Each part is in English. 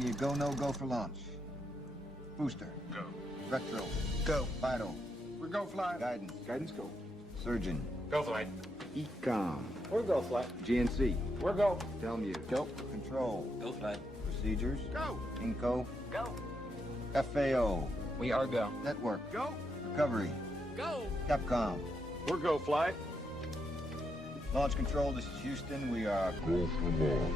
Give me a go, no go for launch. Booster. Go. Retro. Go. Vital. We're go flight. Guidance. Guidance go. Surgeon. Go flight. Ecom. We're go flight. GNC. We're go. Telmu. Go. Control. Go flight. Procedures. Go. Inco. Go. FAO. We are go. Network. Go. Recovery. Go. Capcom. We're go flight. Launch control, this is Houston. We are go for launch.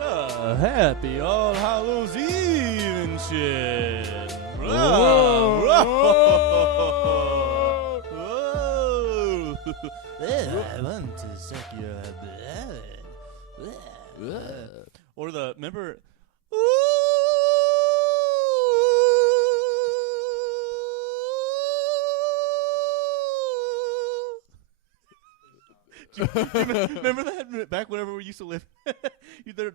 Happy All Hallows Invention. Whoa. I want to suck your blood. Or the, remember? Remember that back whenever we used to live? The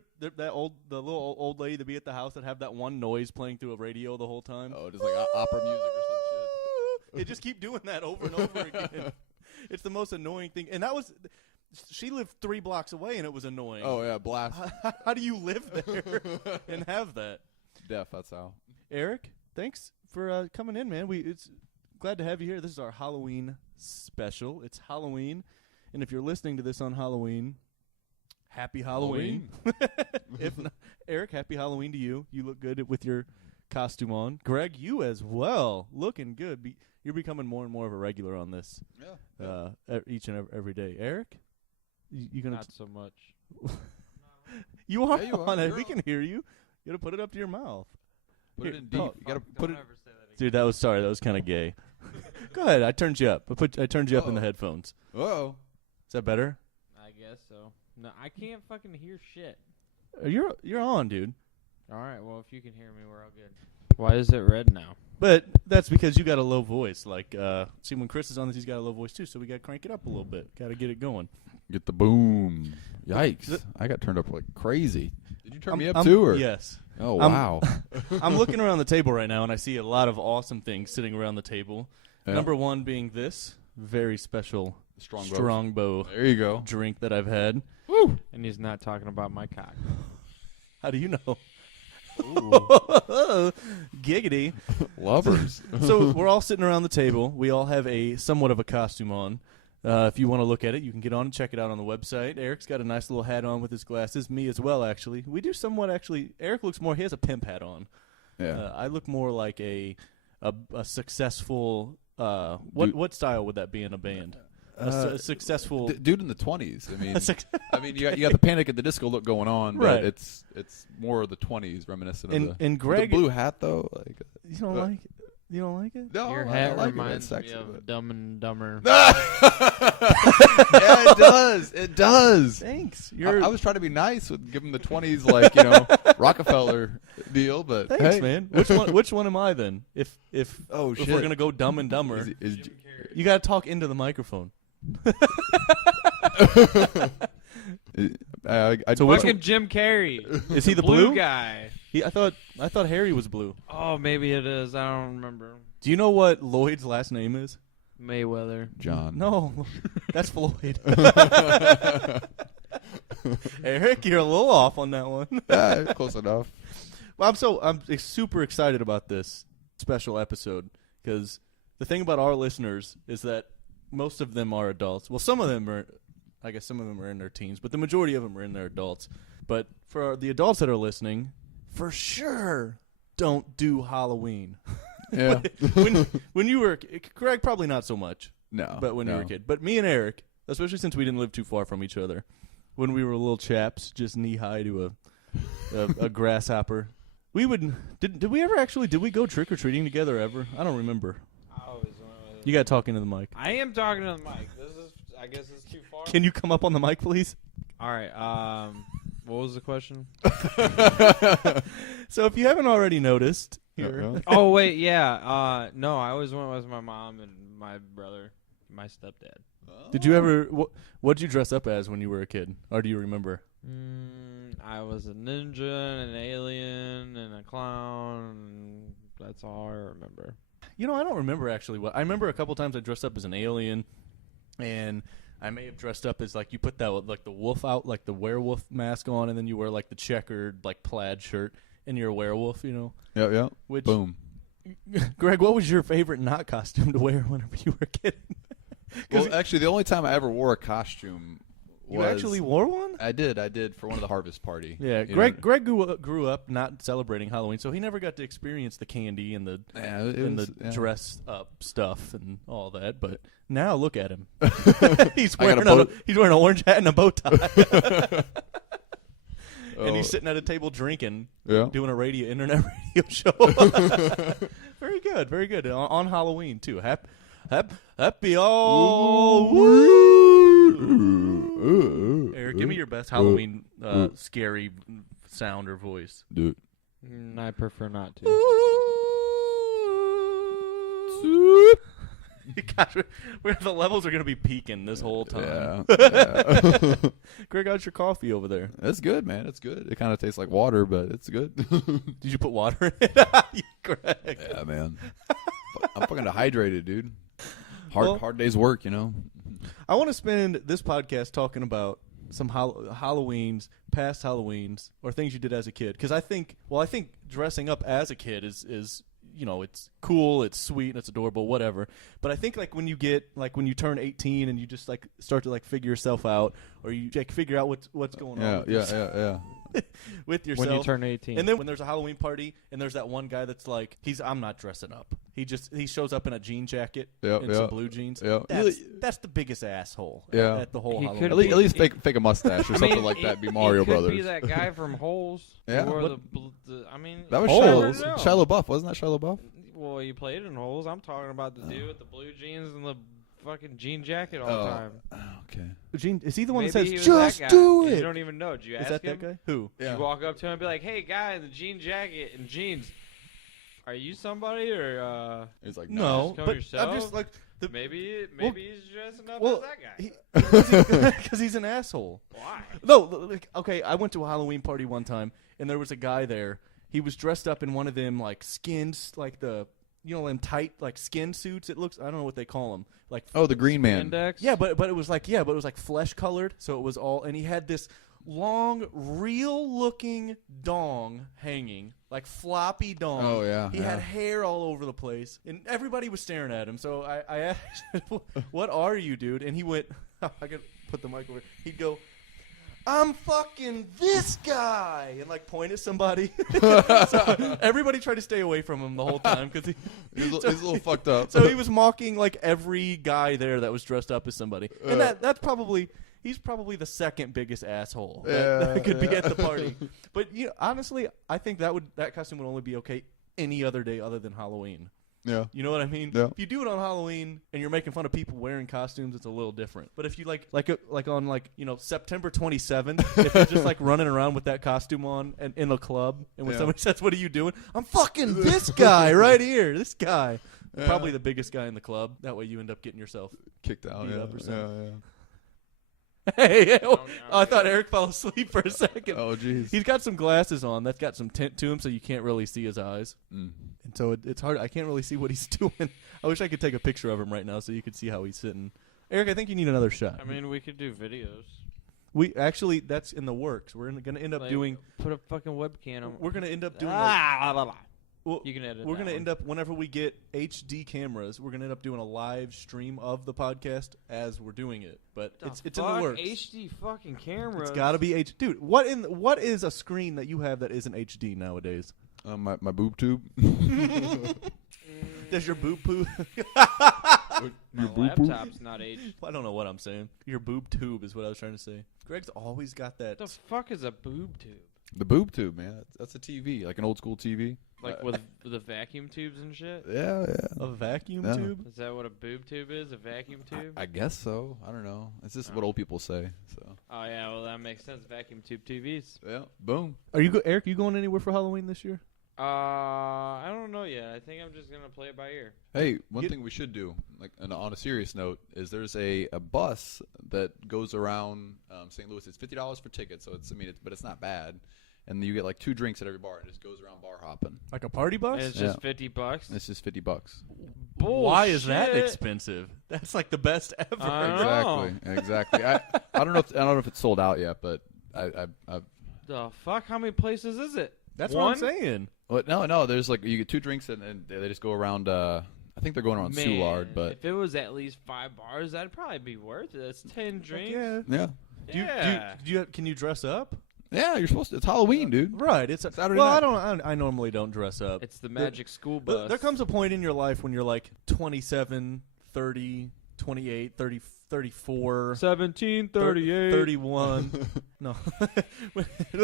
little old lady to be at the house that have that one noise playing through a radio the whole time. Oh, just like opera music or some shit. They just keep doing that over and over again. It's the most annoying thing. And that was, she lived 3 blocks away and it was annoying. Oh yeah, blast. How do you live there and have that? Deaf. That's how. Eric, thanks for coming in, man. It's glad to have you here. This is our Halloween special. It's Halloween. And if you're listening to this on Halloween, happy Halloween. If not, Eric, happy Halloween to you. You look good with your costume on. Greg, you as well. Looking good. You're becoming more and more of a regular on this. Yeah. Each and every day. Eric? You gonna Not so much. You are Yeah, you are. on it. You're We on. can hear you. You gotta put it up to your mouth. Put it Here, in deep. oh, You gotta put Don't it. ever say that again. Dude, that was kind of gay. Go ahead. I turned you up. I turned you up in the Uh-oh. headphones. Whoa. Is that better? I guess so. No, I can't fucking hear shit. You're on, dude. All right, well, if you can hear me, we're all good. Why is it red now? But that's because you got a low voice. Like, see, when Chris is on this, he's got a low voice too. So we got to crank it up a little bit. Got to get it going. Get the boom. Yikes. I got turned up like crazy. Did you turn me up I'm- too? Or? Yes. Oh, I'm- wow. I'm looking around the table right now, and I see a lot of awesome things sitting around the table. Yeah. Number one being this very special Strongbow. Strongbow There you go. drink that I've had. Woo. And he's not talking about my cock. How do you know? Ooh. Giggity. Lovers. So we're all sitting around the table. We all have a somewhat of a costume on. If you want to look at it, you can get on and check it out on the website. Eric's got a nice little hat on with his glasses. Me as well, actually. We do somewhat, actually. Eric looks more, he has a pimp hat on. Yeah. I look more like a successful, what style would that be in a band? A successful. Dude in the 20s. I mean, a suc- you got the Panic at the Disco look going on, but Right. it's more of the 20s, reminiscent And- of the. and Greg- the blue hat though, like. You don't like it? You don't like it? No, Your I hat like reminds it. me It's sexy, of but- Dumb and Dumber. yeah, it does. It does. Thanks. I was trying to be nice with giving the 20s like Rockefeller deal, but Thanks, hey. man. Which one am I then? If Oh, we're shit. gonna go Dumb and Dumber, Is you gotta talk into the microphone. So which Fucking Jim Carrey. Is he the blue blue? guy? I thought Harry was blue. Oh, maybe it is. I don't remember. Do you know what Lloyd's last name is? Mayweather. John. No, that's Floyd. Eric, you're a little off on that one. Yeah, close enough. Well, I'm super excited about this special episode because the thing about our listeners is that most of them are adults. Well, some of them are, I guess some of them are in their teens, but the majority of them are in their adults. But for the adults that are listening, for sure, don't do Halloween. Yeah. when you were Greg, probably not so much. No. But when you no. were a kid. But me and Eric, especially since we didn't live too far from each other. When we were little chaps, just knee high to a grasshopper. We would did we ever actually did we go trick or treating together ever? I don't remember. You got to talk into the mic. I am talking to the mic. I guess it's too far. Can you come up on the mic, please? All right. What was the question? So if you haven't already noticed, here. Oh wait, yeah. No, I always went with my mom and my brother, my stepdad. Did you ever? What'd you dress up as when you were a kid, or do you remember? I was a ninja, and an alien, and a clown. And that's all I remember. You know, I don't remember actually. What I remember a couple times I dressed up as an alien, and I may have dressed up as like you put that like the wolf out, like the werewolf mask on, and then you wear like the checkered like plaid shirt, and you're a werewolf. You know. Yeah. Which, boom. Greg, what was your favorite not costume to wear whenever you were a kid? Well, actually, the only time I ever wore a costume was... You actually wore one? I did for one of the harvest party. Yeah, Greg grew up not celebrating Halloween, so he never got to experience the candy and the dress up stuff and all that. But now look at him. He's wearing an orange hat and a bow tie. And he's sitting at a table drinking, doing a internet radio show. Very good, very good. On Halloween too. Happy all. Eric, give me your best Halloween scary sound or voice. Do it. I prefer not to. Gosh, the levels are going to be peaking this whole time. Yeah. Greg, how's your coffee over there? That's good, man. It's good. It kind of tastes like water, but it's good. Did you put water in it? Greg. Yeah, man. I'm fucking dehydrated, dude. Hard day's work, you know. I want to spend this podcast talking about some Halloweens, past Halloweens, or things you did as a kid. Because I think dressing up as a kid is you know, it's cool, it's sweet, and it's adorable, whatever. But I think when you turn 18 and you just like start to like figure yourself out, or you like figure out what's going on. Yeah. With yourself. When you turn 18. And then when there's a Halloween party and there's that one guy that's like, I'm not dressing up. He shows up in a jean jacket and some blue jeans. Yeah. That's the biggest asshole at the whole Halloween. At least fake a mustache or something like that. Be Mario Brothers. Could be that guy from Holes. Yeah. That was Holes. Shia LaBeouf. Wasn't that Shia LaBeouf? Well, you played in Holes. I'm talking about the dude with the blue jeans and the fucking jean jacket all the time. Okay. Gene, is he the one Maybe that he says, was just do it? You don't even know. Did you ask him? Is that guy? Who? Did you walk up to him and be like, hey, guy in the jean jacket and jeans, are you somebody or He's like, no, but yourself? I'm just like, maybe he's dressing up as that guy. Because he's an asshole. Why? No, okay, I went to a Halloween party one time, and there was a guy there. He was dressed up in one of them, like, skins, like the... You know, them tight like skin suits. It looks. I don't know what they call them. Like the Green Man. Index? Yeah, but it was like flesh colored. So it was all, and he had this long, real looking dong hanging, like floppy dong. Oh yeah. He had hair all over the place, and everybody was staring at him. So I asked, "What are you, dude?" And he went, "I could put the mic over." He'd go, I'm fucking this guy, and like point at somebody. So everybody tried to stay away from him the whole time because he's a little fucked up. So he was mocking like every guy there that was dressed up as somebody, and he's probably the second biggest asshole that could be at the party. But honestly, I think that costume would only be okay any other day other than Halloween. Yeah. You know what I mean? Yeah. If you do it on Halloween and you're making fun of people wearing costumes, it's a little different. But if you like on September 27th, if you're just like running around with that costume on and in a club, and when somebody says, "What are you doing?" I'm fucking this guy right here. This guy. Yeah. Probably the biggest guy in the club. That way you end up getting yourself kicked out. Beat up or something. Yeah. Hey, I thought Eric fell asleep for a second. Oh, jeez. He's got some glasses on. That's got some tint to him, so you can't really see his eyes. Mm. And so it's hard. I can't really see what he's doing. I wish I could take a picture of him right now so you could see how he's sitting. Eric, I think you need another shot. I mean, we could do videos. We actually, that's in the works. We're going to end up doing. Put a fucking webcam on. We're going to end up doing. Well, you can edit. We're going to end up, whenever we get HD cameras, we're going to end up doing a live stream of the podcast as we're doing it. But it's in the works. HD fucking cameras. It's got to be HD. Dude, what is a screen that you have that isn't HD nowadays? My Boobtube. Does your boob poo? My laptop's not aged. I don't know what I'm saying. Your boob tube is what I was trying to say. Greg's always got that. What the fuck is a boob tube? The Boobtube, man. That's a TV, like an old school TV. Like with the vacuum tubes and shit? Yeah. A vacuum Yeah. tube? Is that what a boob tube is? A vacuum tube? I guess so. I don't know. It's just what old people say. So. Oh yeah, well that makes sense. Vacuum tube TVs. Yeah. Boom. Are you Eric? You going anywhere for Halloween this year? I don't know yet. I think I'm just gonna play it by ear. Hey, one thing we should do, like on a serious note, is there's a bus that goes around St. Louis. It's $50 for tickets, so but it's not bad. And you get like 2 drinks at every bar, and it just goes around bar hopping. Like a party bus? And it's just $50. It's just $50. Why is that Bullshit. expensive? That's like the best ever. Exactly. I don't know if it's sold out yet, but I The fuck? How many places is it? That's One? what I'm saying. well, no. There's like you get 2 drinks, and they just go around. I think they're going around Soulard, but if it was at least 5 bars, that'd probably be worth it. That's 10 drinks. Yeah. yeah, Can you dress up? yeah. You're supposed to. It's Halloween, dude. Right. It's Saturday well, night. I normally don't dress up. It's the magic school But bus. there comes a point in your life when you're like 27, 30, 28, 30, 34, 17, 38. 31. No.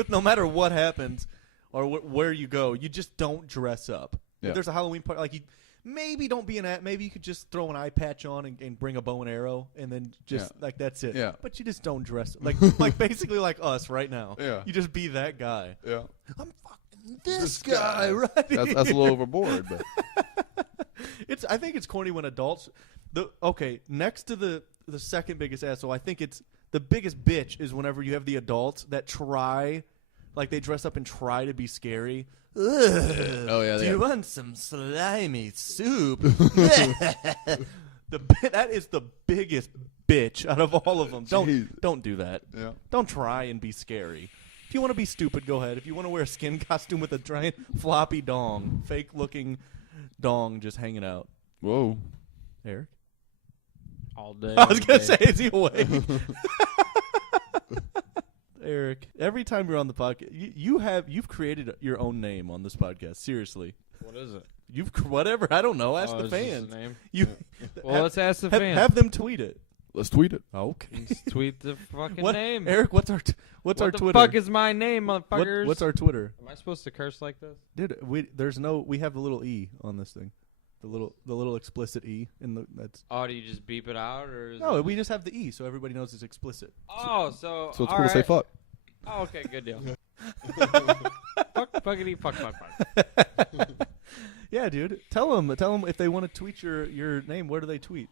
No matter what happens or where you go, you just don't dress up. Yeah. If there's a Halloween party, like maybe don't be maybe you could just throw an eye patch on and bring a bow and arrow and then just like that's it. Yeah. But you just don't dress like basically like us right now. Yeah. You just be that guy. Yeah. I'm fucking this guy, right? That's a little overboard, but I think it's corny when adults next to the second biggest asshole, I think it's the biggest bitch is whenever you have the adults that try, like they dress up and try to be scary. Ugh, oh yeah, do you want some slimy soup? That is the biggest bitch out of all of them. Don't do that. Yeah. Don't try and be scary. If you want to be stupid, go ahead. If you want to wear a skin costume with a giant floppy dong, fake looking dong just hanging out. Whoa. Eric? All day. I was going to say, is he awake? Eric, every time you're on the podcast, you've created your own name on this podcast. Seriously. What is it? Whatever. I don't know. Ask the it's just fans. a name? You Well, let's ask the fans. Have them tweet it. Let's tweet it. Okay. Just tweet the fucking What, name. Eric, what's our what our the Twitter? fuck is my name, motherfuckers? What's our Twitter? Am I supposed to curse like this? Dude, we have the little E on this thing. The little explicit E that's Oh, do you just beep it out, or is No, it we just have the E so everybody knows it's explicit. Oh, so So it's all cool to say right. fuck. Oh, okay, good deal. Fuckity, fuck. Yeah, dude. Tell them if they want to tweet your name. Where do they tweet?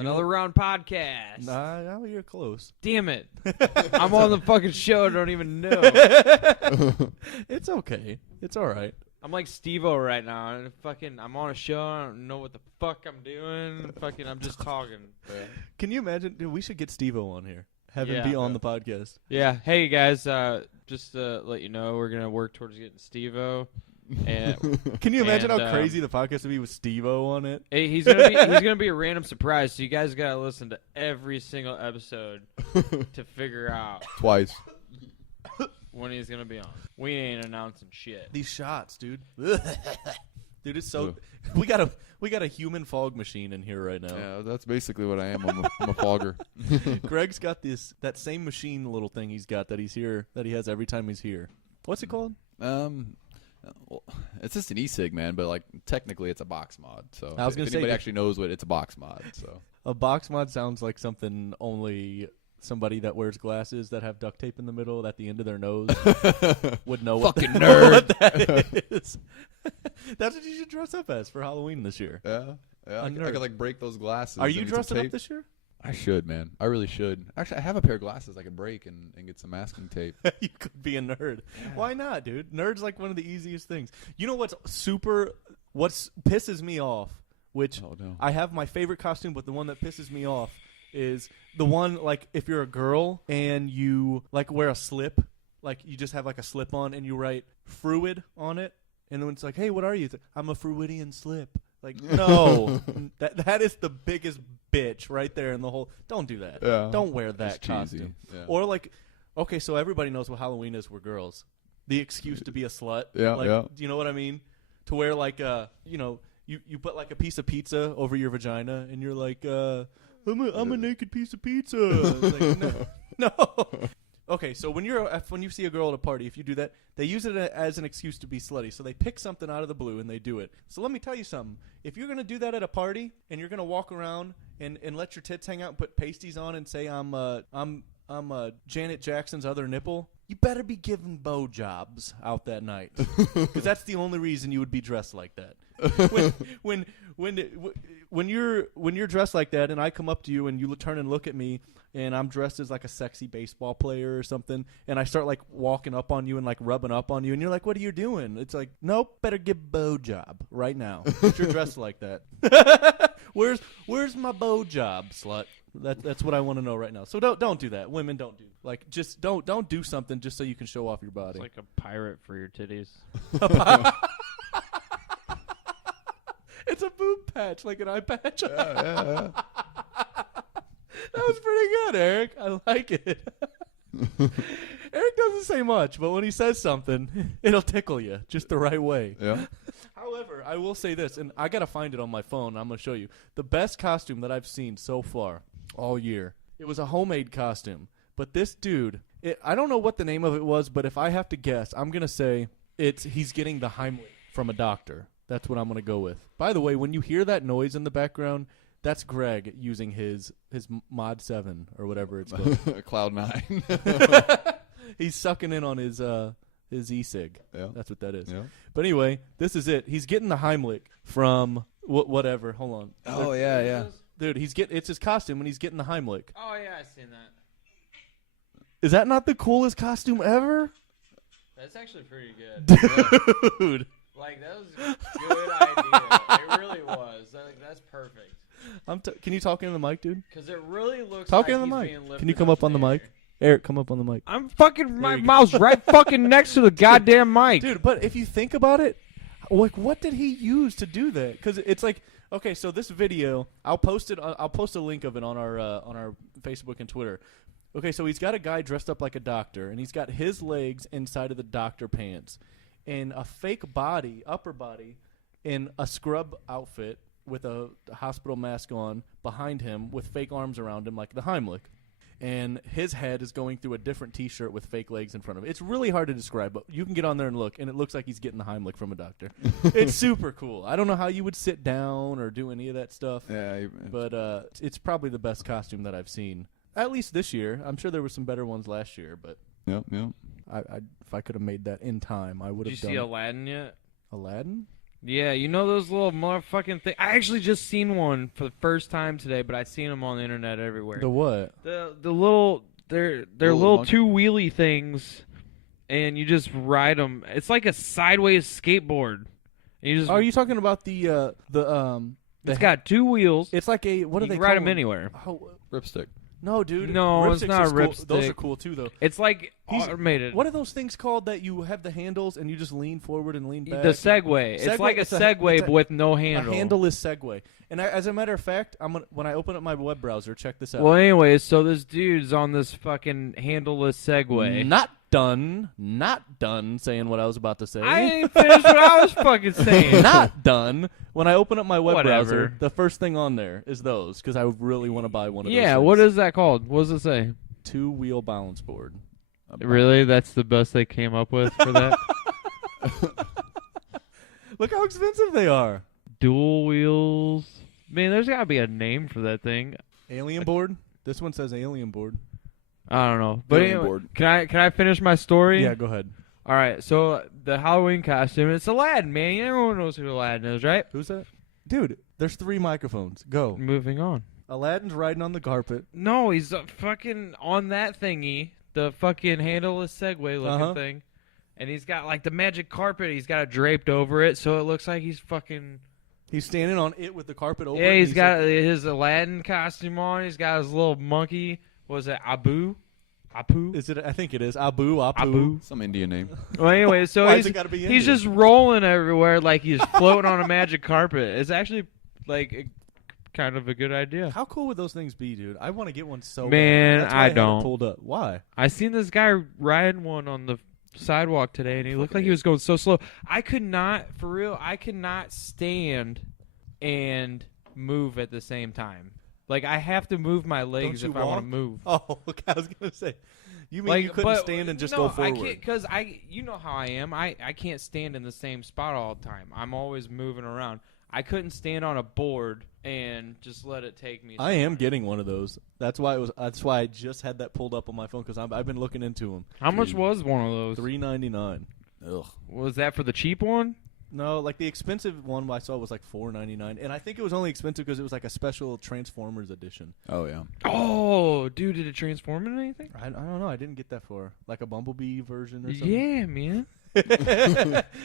Another round podcast. Nah, you're close. Damn it! I'm on the fucking show. I don't even know. It's okay. It's all right. I'm like Steve-O right now. And I'm on a show. I don't know what the fuck I'm doing. I'm just talking. Can you imagine? Dude, we should get Steve-O on here. Have him be on the podcast. Yeah. Hey guys, just to let you know, we're gonna work towards getting Steve-O. And Can you imagine and, how crazy the podcast would be with Steve-O on it? Hey, he's gonna be a random surprise. So you guys gotta listen to every single episode to figure out Twice. when he's gonna be on. We ain't announcing shit. These shots, dude. Dude, it's so. We got a human fog machine in here right now. Yeah, that's basically what I am. I'm a fogger. Greg's got that same machine little thing he's got that he has every time he's here. What's it called? Well, it's just an e-cig, man, but like technically it's a box mod. So I was gonna if say anybody actually knows what it's a box mod. So a box mod sounds like something only somebody that wears glasses that have duct tape in the middle at the end of their nose would know Fucking what nerd. what that is. That's what you should dress up as for Halloween this year. yeah, I nerd. could like break those glasses. Are you and get some dressing up tape. this year? I should, man. I really should. Actually, I have a pair of glasses I could break and get some masking tape. You could be a nerd. Why not, dude? Nerd's like one of the easiest things. You know what pisses me off, which Oh, no. I have my favorite costume, but the one that pisses me off is the one, like, if you're a girl and you, like, wear a slip, like, you just have, like, a slip on and you write Fruid on it, and then it's like, hey, what are you? It's like, I'm a Fruidian slip. Like, no. that is the biggest bitch right there in the whole. Don't do that. Yeah. Don't wear that It's cheesy. costume. Yeah. Or, like, okay, so everybody knows what Halloween is. We're girls. The excuse to be a slut. Yeah, like, yeah. Do you know what I mean? To wear, like, you you put like a piece of pizza over your vagina, and you're like, I'm a naked piece of pizza. It's like, no. Okay, so when you see a girl at a party, if you do that, they use it as an excuse to be slutty. So they pick something out of the blue and they do it. So let me tell you something. If you're gonna do that at a party and you're gonna walk around and let your tits hang out and put pasties on and say I'm Janet Jackson's other nipple, you better be giving bow jobs out that night, because that's the only reason you would be dressed like that. When you're dressed like that, and I come up to you and you turn and look at me, and I'm dressed as like a sexy baseball player or something, and I start like walking up on you and like rubbing up on you, and you're like, "What are you doing?" It's like, "Nope, better give bow job right now." If you're dressed like that, where's my bow job, slut? That's what I want to know right now. So don't do that. Women, don't do just don't do something just so you can show off your body. It's like a pirate for your titties. It's a boob patch, like an eye patch. Yeah. That was pretty good, Eric. I like it. Eric doesn't say much, but when he says something, it'll tickle you just the right way. Yeah. However, I will say this, and I got to find it on my phone. I'm going to show you. The best costume that I've seen so far all year, it was a homemade costume. But this dude, I don't know what the name of it was, but if I have to guess, I'm going to say he's getting the Heimlich from a doctor. That's what I'm going to go with. By the way, when you hear that noise in the background, that's Greg using his Mod 7 or whatever it's called. Cloud 9. He's sucking in on his e-cig. Yeah. That's what that is. Yeah. But anyway, this is it. He's getting the Heimlich from whatever. Hold on. Oh, yeah. Dude, it's his costume and he's getting the Heimlich. Oh yeah, I've seen that. Is that not the coolest costume ever? That's actually pretty good. Dude. Like, that was a good idea. It really was. That's perfect. Can you talk into the mic, dude? Because it really looks Talk like into the he's mic. being lifted Can you come up on the mic? Eric, come up on the mic. I'm fucking, my you go. mouth's right fucking next to the goddamn mic. Dude, but if you think about it, like, what did he use to do that? Because it's like, okay, so this video, I'll post a link of it on our Facebook and Twitter. Okay, so he's got a guy dressed up like a doctor, and he's got his legs inside of the doctor pants, and a fake body, upper body, in a scrub outfit with a hospital mask on behind him with fake arms around him like the Heimlich. And his head is going through a different T-shirt with fake legs in front of it. It's really hard to describe, but you can get on there and look, and it looks like he's getting the Heimlich from a doctor. It's super cool. I don't know how you would sit down or do any of that stuff, but it's probably the best costume that I've seen, at least this year. I'm sure there were some better ones last year, but Yep. if I could have made that in time, I would have done Did you see it. Aladdin yet? Aladdin? Yeah, you know those little motherfucking things. I actually just seen one for the first time today, but I seen them on the internet everywhere. The what? The little they're little monkey? two wheelie things, and you just ride them. It's like a sideways skateboard. And you just Are you talking about the it's got two wheels. It's like a what do You they can call ride them them? anywhere. Oh, Ripstick. no, dude. No, it's Ripsticks not a is cool. ripstick. Those are cool too, though. It's like He's- automated. What are those things called that you have the handles and you just lean forward and lean back? The Segway. It's like a Segway it's but with no handle. A handleless Segway. And as a matter of fact, when I open up my web browser, check this out. Well, anyways, so this dude's on this fucking handleless Segway. Not done saying what I was about to say. I didn't finish what I was fucking saying. Not done. When I open up my web browser, Whatever. the first thing on there is those, because I really want to buy one of those. Yeah, things. what is that called? What does it say? Two-wheel balance board. Really? That's the best they came up with for that? Look how expensive they are. Dual wheels. Man, there's got to be a name for that thing. Alien board. This one says alien board. I don't know. But Alien anyway, board. can I finish my story? Yeah, go ahead. All right. So the Halloween costume, it's Aladdin, man. Everyone knows who Aladdin is, right? Who's that? Dude, there's 3 microphones. Go. Moving on. Aladdin's riding on the carpet. No, he's fucking on that thingy, the fucking handleless Segway looking thing, and he's got like the magic carpet. He's got it draped over it, so it looks like he's fucking. He's standing on it with the carpet over. Yeah, it. he's got his Aladdin costume on. He's got his little monkey. Was it Apu? Is it? I think it is. Apu. Apu. Some Indian name. Well, anyway, so Why has it gotta be he's Indian? just rolling everywhere like he's floating on a magic carpet. It's actually like kind of a good idea. How cool would those things be, dude? I want to get one so Man, bad. That's why I had it don't. Pulled up. Why? I seen this guy riding one on the sidewalk today, and he looked like he was going so slow. I could not stand and move at the same time. Like, I have to move my legs Don't if you I want walk? to move. Oh, okay. I was gonna say. You mean Like, you couldn't stand and just go forward? I can't, because you know how I am. I can't stand in the same spot all the time. I'm always moving around. I couldn't stand on a board and just let it take me. I am getting one of those. That's why I just had that pulled up on my phone because I've been looking into them. How much was one of those? $3.99. Ugh. Was that for the cheap one? No, like the expensive one I saw was like $4.99, and I think it was only expensive because it was like a special Transformers edition. Oh yeah. Oh, dude, did it transform into anything? I don't know. I didn't get that far. Like a Bumblebee version or something. Yeah, man.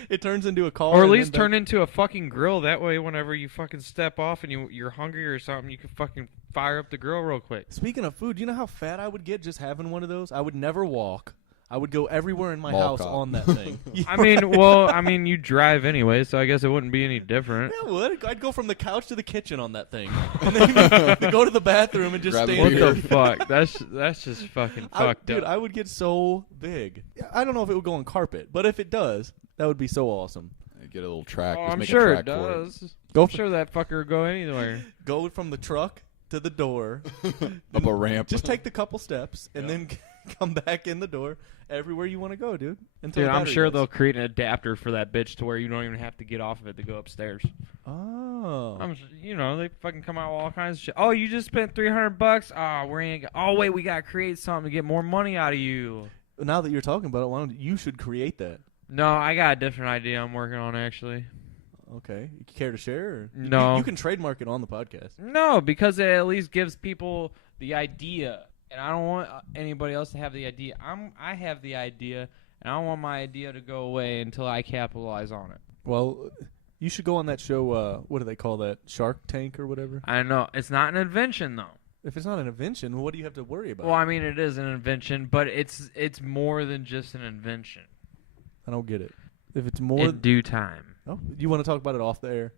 It turns into a car. Or at and least then turn into a fucking grill. That way, whenever you fucking step off and you're hungry or something, you can fucking fire up the grill real quick. Speaking of food, you know how fat I would get just having one of those? I would never walk. I would go everywhere in my Mall house cop. on that thing. I mean, you drive anyway, so I guess it wouldn't be any different. Yeah, I would. I'd go from the couch to the kitchen on that thing. And then go to the bathroom and just Grab a stand beer. What the fuck? That's just fucking fucked Dude, up. I would get so big. I don't know if it would go on carpet, but if it does, that would be so awesome. Get a little track. Oh, Just I'm make sure a it track for does. Go I'm for- sure that fucker would go anywhere. Go from the truck to the door. Up a ramp. Just take the couple steps and then come back in the door everywhere you want to go, dude. Until Dude, the I'm battery sure dies. they'll create an adapter for that bitch to where you don't even have to get off of it to go upstairs. Oh. They fucking come out with all kinds of shit. Oh, you just spent $300? Oh, wait, we gotta create something to get more money out of you. Now that you're talking about it, why don't you should create that? No, I got a different idea I'm working on actually. Okay. You care to share? Or? No. You can trademark it on the podcast. No, because it at least gives people the idea, and I don't want anybody else to have the idea. I have the idea, and I don't want my idea to go away until I capitalize on it. Well, you should go on that show, what do they call that? Shark Tank or whatever? I know it's not an invention though. If it's not an invention, what do you have to worry about? Well, I mean it is an invention, but it's more than just an invention. I don't get it. If it's more... In due time. Oh, you want to talk about it off the air?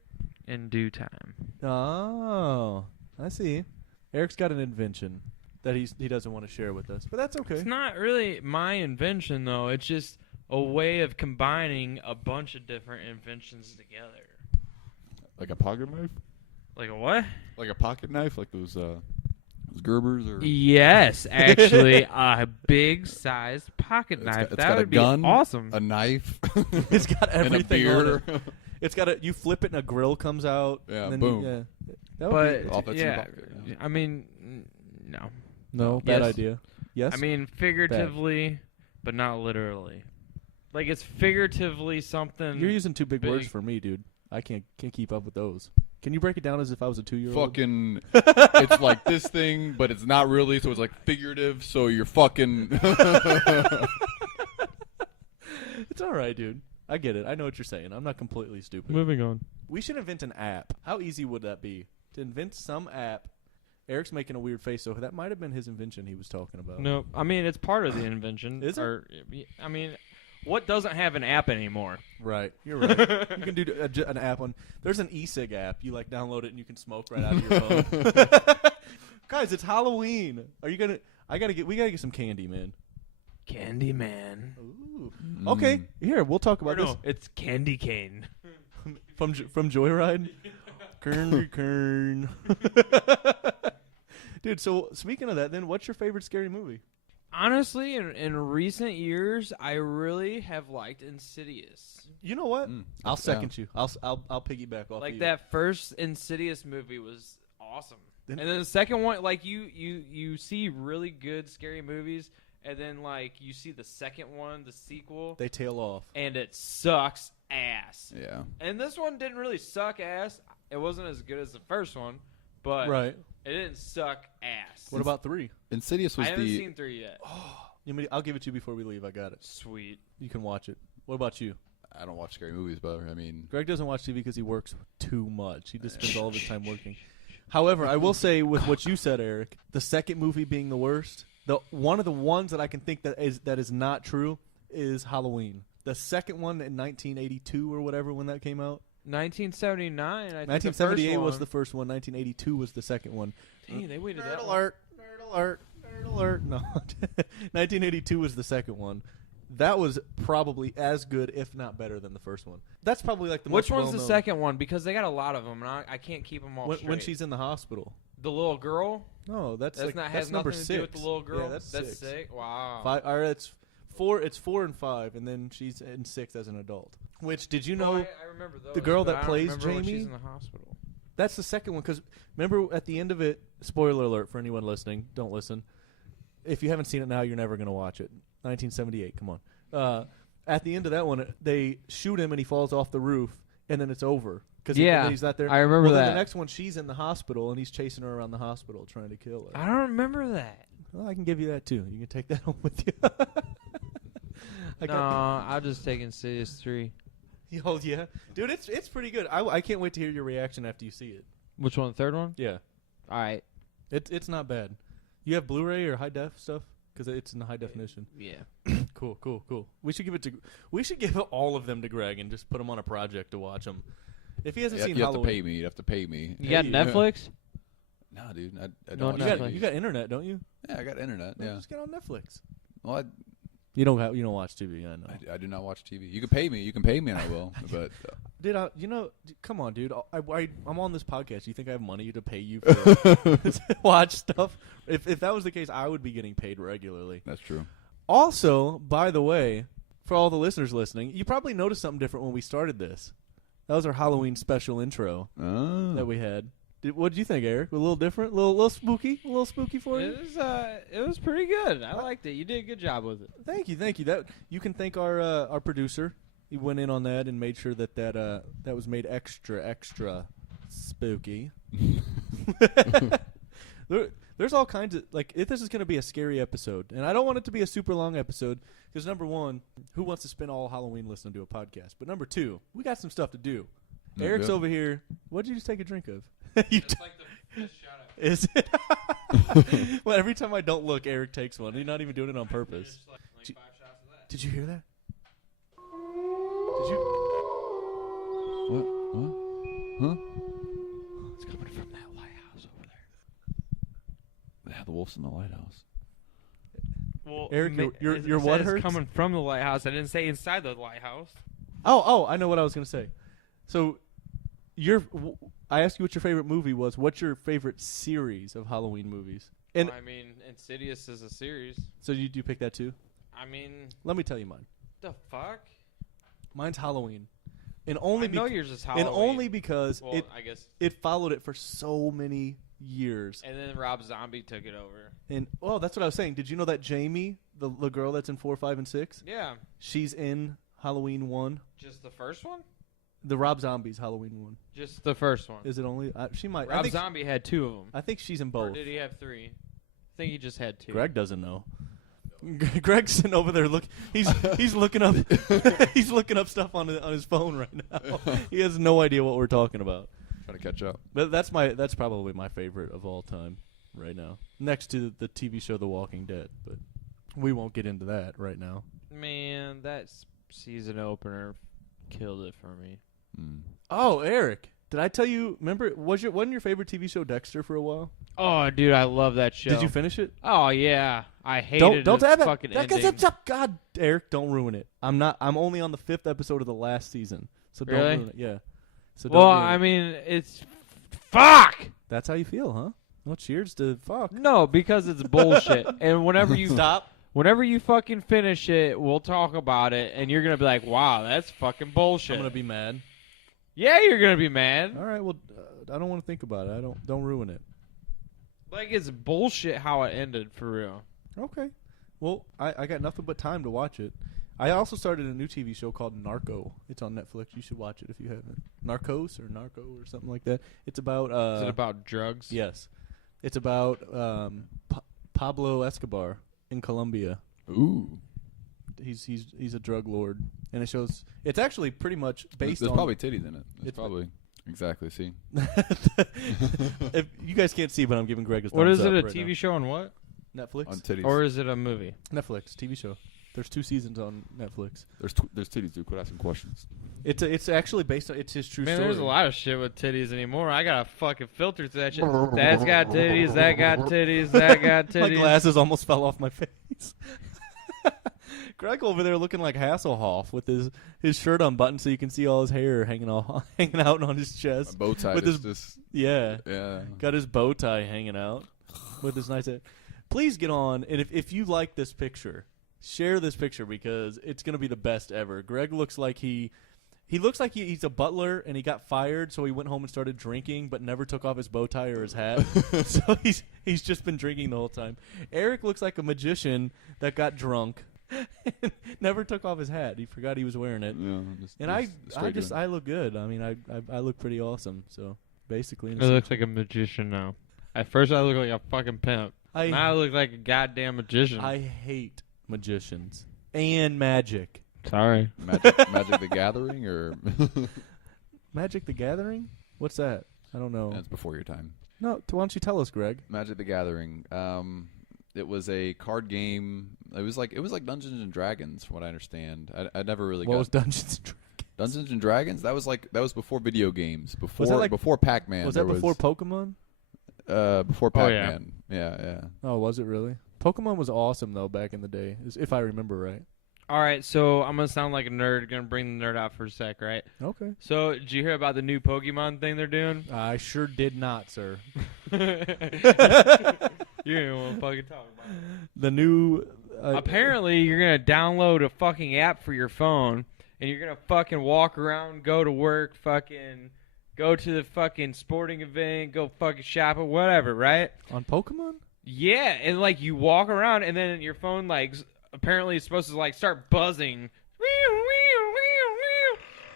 In due time. Oh, I see. Eric's got an invention that he doesn't want to share with us, but that's okay. It's not really my invention though. It's just a way of combining a bunch of different inventions together. Like a pocket knife. Like a what? Like a pocket knife, like those Gerbers or. Yes, actually, a big sized pocket knife. It's That got would a gun, be awesome. a knife, It's got and a everything on beer. it. It's got you flip it and a grill comes out. Yeah, and then boom. That would But be, Offensive yeah, pocket, yeah. I mean, no. no, bad Yes. idea. Yes. I mean, figuratively, but not literally. Like it's figuratively something. you're using too big words big. for me, dude. I can't keep up with those. Can you break it down as if I was a 2-year-old? Fucking, it's like this thing, but it's not really. So it's like figurative. So you're fucking. It's all right, dude. I get it. I know what you're saying. I'm not completely stupid. Moving on. We should invent an app. How easy would that be? To invent some app. Eric's making a weird face, so that might have been his invention he was talking about. No, I mean it's part of the invention. Is it? I mean, what doesn't have an app anymore? Right. You're right. You can do an app on. There's an e-cig app. You like download it and you can smoke right out of your phone. Guys, it's Halloween. Are you gonna? We gotta get some candy, man. Candyman. Ooh. Okay. Here, we'll talk about this It's Candy Cane. from Joyride. Candy cane. Dude, so speaking of that, then what's your favorite scary movie? Honestly, in recent years, I really have liked Insidious. You know what? I'll Yeah. second you. I'll piggyback off of Like you. that first Insidious movie was awesome, Then- and then the second one, like you see really good scary movies, and then like you see the second one, the sequel, They tail off. and it sucks ass. Yeah. And this one didn't really suck ass. It wasn't as good as the first one, but Right. it didn't suck ass. What about 3? Insidious I was haven't the. seen 3 yet. I'll give it to you before we leave. I got it. Sweet. You can watch it. What about you? I don't watch scary movies, but I mean. Greg doesn't watch TV because he works too much. He just spends all of his time working. However, I will say with what you said, Eric, the second movie being the worst, one of the ones that I can think that is not true is Halloween. The second one in 1982 or whatever when that came out. 1979. I think 1978 was the the first one. 1982 was the second one. Dang, they waited Nerd that long. alert! Nerd alert! Nerd alert! No, 1982 was the second one. That was probably as good, if not better, than the first one. That's probably like the Which most one's the well-known. second one? Because they got a lot of them, and I can't keep them all When straight. she's in the hospital. The little girl? No, that's like, has that's number nothing to 6. do with the little girl? Yeah, that's 6. sick. Wow. 5, or it's 4. It's 4 and 5, and then she's in 6 as an adult. Which did you know? I remember those, the girl but that I don't plays remember when Jamie? she's in the hospital. That's the second one, because remember at the end of it, spoiler alert for anyone listening, don't listen. If you haven't seen it now, you're never going to watch it. 1978, come on. At the end of that one, they shoot him and he falls off the roof, and then it's over. Because he's not there. I remember Then that. the next one, she's in the hospital, and he's chasing her around the hospital trying to kill her. I don't remember that. Well, I can give you that, too. You can take that home with you. I'll just take Insidious 3. Oh, yeah. Dude, it's pretty good. I can't wait to hear your reaction after you see it. Which one? The third one? Yeah. All right. It's not bad. You have Blu-ray or high def stuff? Because it's in high definition. Yeah. Cool. We should give all of them to Greg and just put him on a project to watch them. If he hasn't seen you have Halloween, to pay me. You have to pay me. You got Netflix? No, dude. I No, don't. you watch got, TV. you got internet, don't you? Yeah, I got internet. Well, Yeah. just get on Netflix. Well, You don't watch TV, I know. I do not watch TV. You can pay me. You can pay me, and I will. But Come on, dude. I'm on this podcast. You think I have money to pay you for watch stuff? If that was the case, I would be getting paid regularly. that's true. Also, by the way, for all the listeners listening, you probably noticed something different when we started this. That was our Halloween special intro that we had. What did you think, Eric? A little different, a little spooky, for you. It was pretty good. I liked it. You did a good job with it. Thank you. That you can thank our producer. He went in on that and made sure that was made extra spooky. There's all kinds of if this is going to be a scary episode, and I don't want it to be a super long episode because number one, who wants to spend all Halloween listening to a podcast? But number two, we got some stuff to do. Yeah, Eric's good. over here. What did you just take a drink of? It's like the fifth shot of Is it? Well, every time I don't look, Eric takes one. He's not even doing it on purpose. like 5 shots of that. Did you hear that? Did you? What? Huh? It's coming from that lighthouse over there. Yeah, the wolf's in the lighthouse. Well, Eric, your it what says hurts? coming from the lighthouse. I didn't say inside the lighthouse. Oh, I know what I was going to say. So, I asked you what your favorite movie was. What's your favorite series of Halloween movies? And I mean, Insidious is a series. so you do pick that too? I mean, Let me tell you mine. the fuck? Mine's Halloween, and only I know yours is Halloween. and only because well, I guess. it followed it for so many years. And then Rob Zombie took it over. And that's what I was saying. Did you know that Jamie, the girl that's in 4, 5, and 6, Yeah. she's in Halloween 1? Just the first one? The Rob Zombie's Halloween 1. Just the first one. Is it only? She might. Rob Zombie had 2 of them. I think she's in Or both. did he have 3? I think he just had 2. Greg doesn't know. Greg's sitting over there he's looking up he's looking up stuff on his phone right now. He has no idea what we're talking about. Trying to catch up. But that's probably my favorite of all time right now. Next to the TV show The Walking Dead, but we won't get into that right now. Man, that season opener killed it for me. Oh, Eric, did I tell you, remember wasn't your favorite TV show Dexter for a while? Oh, dude, I love that show. Did you finish it? Oh, yeah. I hated Don't its have fucking it. ending. God, Eric, don't ruin it. I'm only on the 5th episode of the last season. So don't Really? ruin it. Yeah. So don't Well, ruin it. I mean, it's... Fuck! That's how you feel, huh? Well, cheers to fuck. No, because it's bullshit. And whenever you... Stop. Whenever you fucking finish it, we'll talk about it, and you're going to be like, wow, that's fucking bullshit. I'm going to be mad. Yeah, you're going to be mad. All right, well, I don't want to think about it. Don't ruin it. Like, it's bullshit how it ended, for real. Okay. Well, I got nothing but time to watch it. I also started a new TV show called Narco. It's on Netflix. You should watch it if you haven't. Narcos or Narco or something like that. It's about... Is it about drugs? Yes. It's about Pablo Escobar in Colombia. Ooh. He's a drug lord. And it shows... It's actually pretty much based There's on... probably titties in it. It's Probably. Exactly, see? If you guys can't see, but I'm giving Greg a thumbs What is up it, a right TV now. show on what? Netflix? On titties. Or is it a movie? Netflix, TV show. There's 2 seasons on Netflix. There's titties, dude. Quit asking questions. It's actually based on... It's his true Man, story. there's a lot of shit with titties anymore. I gotta fucking filter through that shit. That's got titties, that got titties, that got My titties. glasses almost fell off my face. Greg over there looking like Hasselhoff with his shirt unbuttoned so you can see all his hair hanging out on his chest. Bow tie with is his, just yeah. yeah. Got his bow tie hanging out with his nice head. Please get on, and if you like this picture, share this picture because it's going to be the best ever. Greg looks like he looks like he's a butler and he got fired, so he went home and started drinking, but never took off his bow tie or his hat. So he's just been drinking the whole time. Eric looks like a magician that got drunk and never took off his hat. He forgot he was wearing it. Yeah, I look good. I mean, I look pretty awesome. So basically, It looks like a magician now. At first, I look like a fucking pimp. Now I look like a goddamn magician. I hate magicians and magic. Sorry. Magic the Gathering or Magic the Gathering? What's that? I don't know. That's before your time. No, why don't you tell us, Greg? Magic the Gathering. It was a card game. It was like Dungeons and Dragons, from what I understand. I never really What got was Dungeons and Dragons? Dungeons and Dragons. That was before video games. Was that like- Before Pac-Man. Was that before Pokemon? Before Oh, yeah. Pac-Man. Yeah. Oh, was it really? Pokemon was awesome though back in the day, if I remember right. All right, so I'm going to sound like a nerd. Going to bring the nerd out for a sec, right? Okay. So, did you hear about the new Pokemon thing they're doing? I sure did not, sir. You didn't want to fucking talk about it. The new. Apparently, you're going to download a fucking app for your phone, and you're going to fucking walk around, go to work, fucking go to the fucking sporting event, go fucking shopping, whatever, right? On Pokemon? Yeah, and like you walk around, and then your phone like apparently it's supposed to like start buzzing,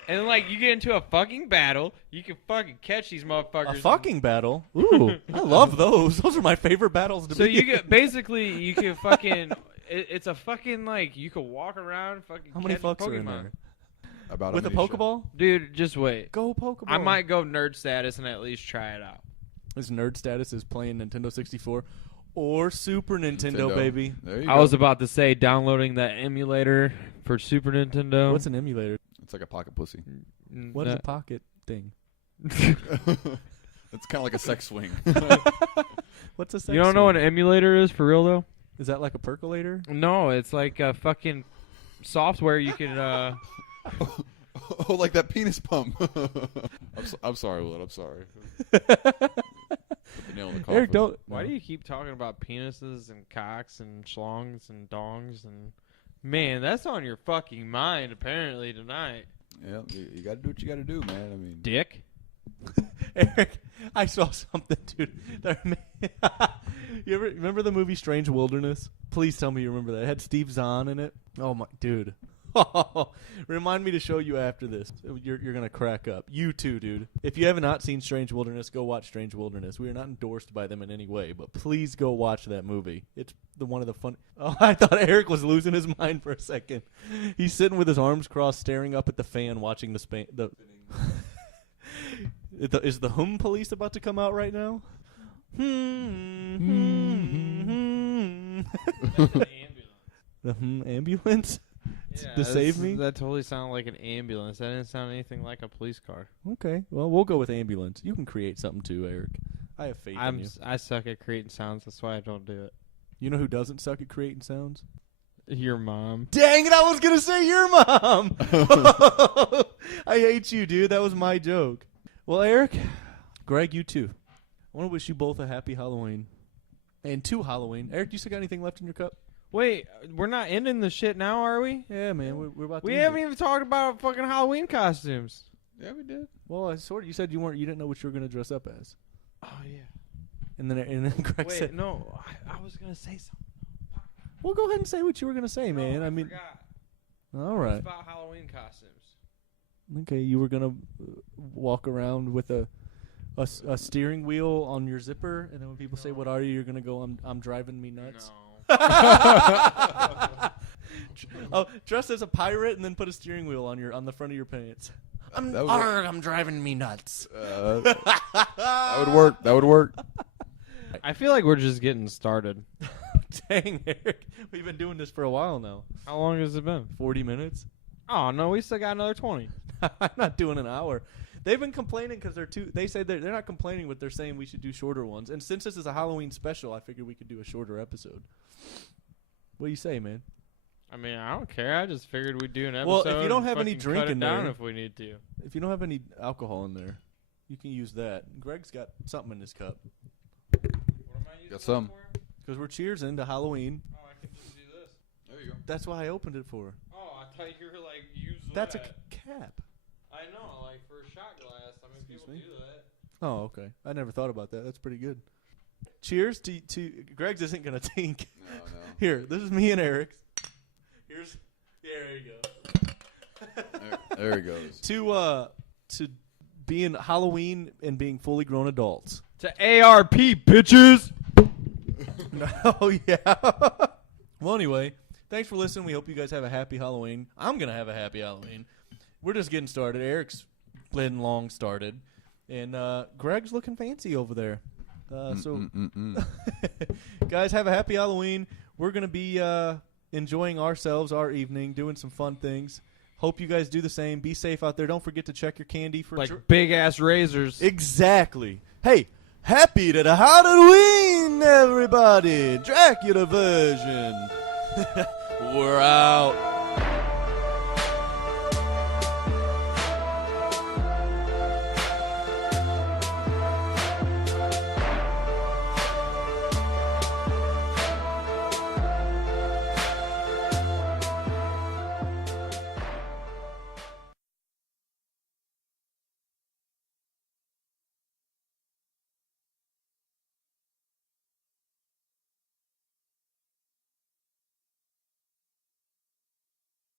and then like you get into a fucking battle. You can fucking catch these motherfuckers. A fucking battle? Ooh, I love those. Those are my favorite battles to So be you in. get basically you can fucking. It's a fucking like you can walk around fucking. How many catch fucks Pokemon. are in there? About With a mini Pokeball? Dude, just wait. Go Pokeball. I might go nerd status and at least try it out. His nerd status is playing Nintendo 64 or Super Nintendo, baby. There you I go. was about to say downloading that emulator for Super Nintendo. What's an emulator? It's like a pocket pussy. What is a pocket thing? It's kind of like a sex swing. What's a sex You don't know swing? what an emulator is for real though? Is that like a percolator? No, it's like a fucking software you can. Oh, like that penis pump. I'm sorry, Will. I'm sorry. Put the nail in the coffin. Eric, don't. Why do you keep talking about penises and cocks and schlongs and dongs and? Man, that's on your fucking mind apparently tonight. Yeah, you got to do what you got to do, man. I mean, Dick. Eric, I saw something, dude. You ever remember the movie Strange Wilderness? Please tell me you remember that. It had Steve Zahn in it. Oh my, dude. Remind me to show you after this. You're gonna crack up. You too, dude. If you have not seen Strange Wilderness, go watch Strange Wilderness. We are not endorsed by them in any way, but please go watch that movie. It's one of the fun. Oh, I thought Eric was losing his mind for a second. He's sitting with his arms crossed, staring up at the fan, watching the. Is the Hum Police about to come out right now? The Ambulance? To save me? That totally sounded like an ambulance. That didn't sound anything like a police car. Okay, well, we'll go with ambulance. You can create something too, Eric. I have faith in you. I suck at creating sounds. That's why I don't do it. You know who doesn't suck at creating sounds? Your mom. Dang it, I was going to say your mom! I hate you, dude. That was my joke. Well, Eric, Greg, you too. I want to wish you both a happy Halloween. And to Halloween. Eric, you still got anything left in your cup? Wait, we're not ending the shit now, are we? Yeah, man, we're about to We end haven't it. even talked about fucking Halloween costumes. yeah, we did. Well, I sort of, you said you didn't know what you were going to dress up as. Oh yeah. And then Greg Wait, said, no, I was gonna say something. well, go ahead and say what you were going to say, man. No, I mean, forgot. all right. It's about Halloween costumes. Okay, you were gonna walk around with a steering wheel on your zipper, and then when people say, "What are you?" you're gonna go, "I'm driving me nuts." No. Oh, dress as a pirate and then put a steering wheel on the front of your pants. That would I'm driving me nuts. that would work. That would work. I feel like we're just getting started. Dang, Eric, we've been doing this for a while now. How long has it been? 40 minutes. Oh no, we still got another 20. I'm not doing an hour. They've been complaining because they say they're not complaining, but they're saying we should do shorter ones. And since this is a Halloween special, I figured we could do a shorter episode. What do you say, man? I mean, I don't care. I just figured we'd do an Well, episode. if you don't have and any fucking drink cut it in down there- if we need to. If you don't have any alcohol in there, you can use that. Greg's got something in his cup. What am I using Got some. that for? Because we're cheersing to Halloween. Oh, I can just do this. There you go. That's why I opened it for. Oh, I thought you were like use That's that. a cap. I know, like for a shot glass. I mean, Excuse people me? do that. Oh, okay. I never thought about that. That's pretty good. Cheers to Greg's isn't gonna tink. No, no. Here, this is me and Eric's. Here's there you go. There he goes. To being Halloween and being fully grown adults. To ARP, bitches. Oh yeah. Well, anyway, thanks for listening. We hope you guys have a happy Halloween. I'm gonna have a happy Halloween. We're just getting started. Eric's been long started, and Greg's looking fancy over there. Guys, have a happy Halloween. We're gonna be enjoying ourselves, our evening, doing some fun things. Hope you guys do the same. Be safe out there. Don't forget to check your candy for Like big ass razors. Exactly. Hey, happy to the Halloween, everybody. Dracula version. We're out.